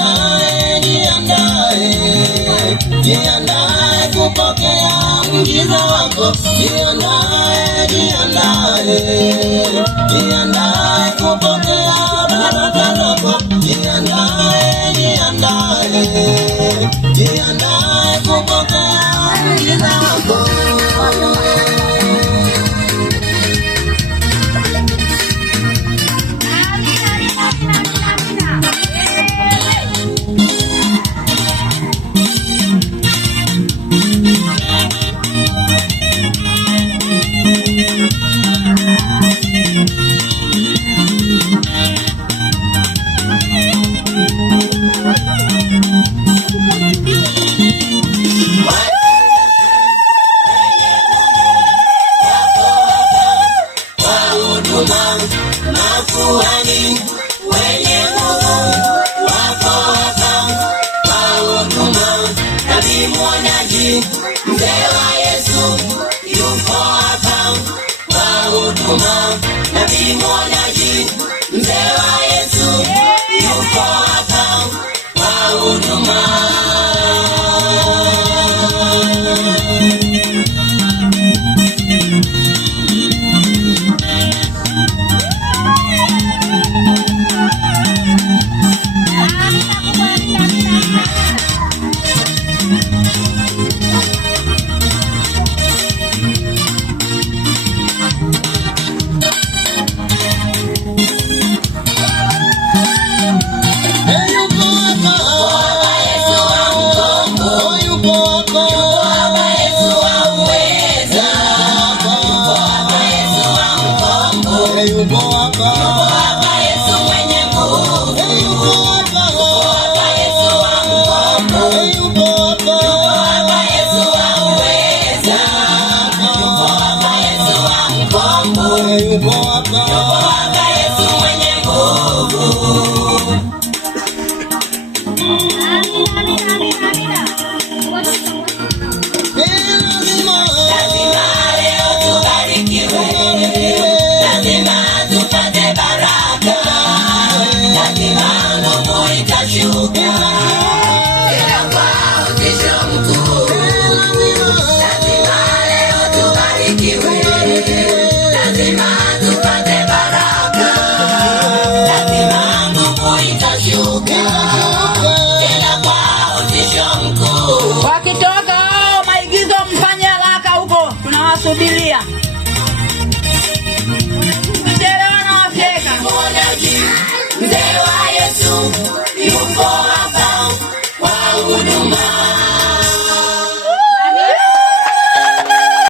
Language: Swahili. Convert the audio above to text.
Jiandae, jiandae, jiandae kupokea muujiza wako. Jiandae, jiandae, jiandae kupokea baraka zako. Jiandae, jiandae, jiandae kupokea muujiza wako. Makuhani wenye nguvu wako hapa kwa huduma. Nabii mwonaji mzee wa Yesu yuko hapa kwa huduma. Nabii mwonaji mzee wa Yesu yuko hapa kwa huduma. Wakitoka hao maigizo mfanye haraka huko, tunawasubiria. Mzee wa Yesu